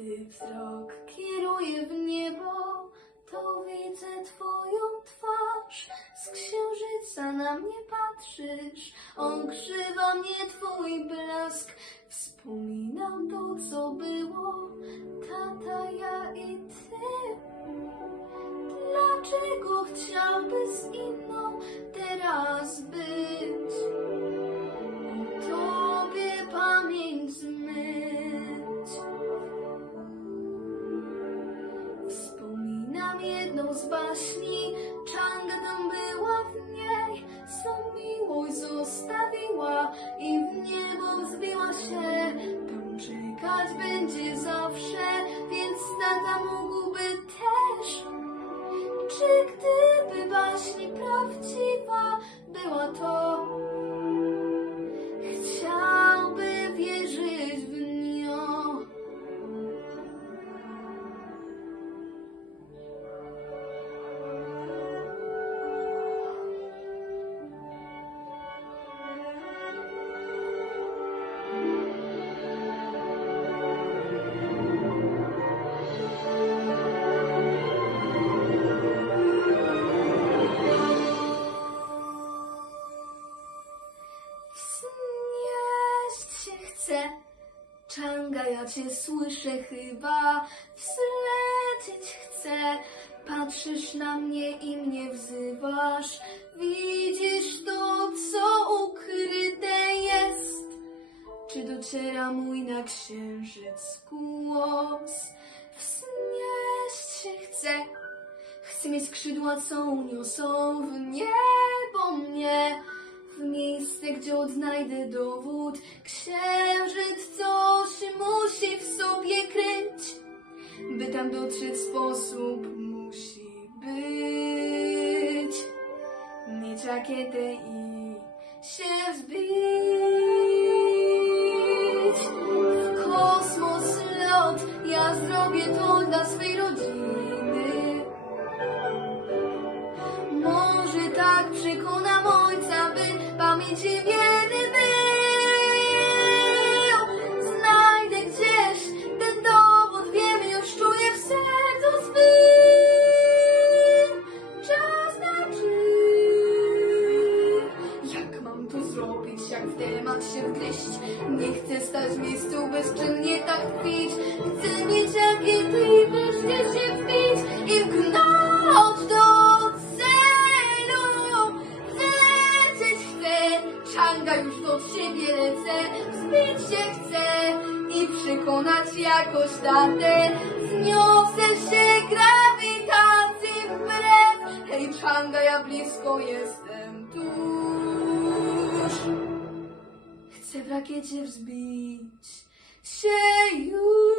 Gdy wzrok kieruję w niebo, to widzę Twoją twarz. Z księżyca na mnie patrzysz, ogrzewa mnie Twój blask. Wspominam to, co było, tata, ja i Ty. Dlaczego chciałby z inną teraz być? Jedną z baśni, Czanga tam była w niej, swą miłość zostawiła i w niebo wzbiła się. Tam czekać będzie zawsze, więc tata mógłby też. Czy gdyby baśń prawdziwa była to, Chcę. Czanga, ja cię słyszę chyba. Wzlecieć chcę. Patrzysz na mnie i mnie wzywasz. Widzisz to, co ukryte jest. Czy dociera mój na księżyc głos? Wznieść się chcę. Chcę mieć skrzydła, co uniosą w niebo mnie. W miejsce, gdzie odnajdę dowód. Księżyc coś musi w sobie kryć. By tam dotrzeć sposób musi być. Mieć rakietę i się wzbić. Wierny był. Znajdę gdzieś ten dowód, wiem, już czuję w sercu swym. Czas znaczy. Jak mam to zrobić, jak w temat się wgryźć? Nie chcę stać w miejscu bezczynnie tak tkwić. I przekonać jakoś tatę. Zniosę się grawitacji wbrew. Hej, czanga, ja blisko jestem tuż. Chcę w rakiecie wzbić się już.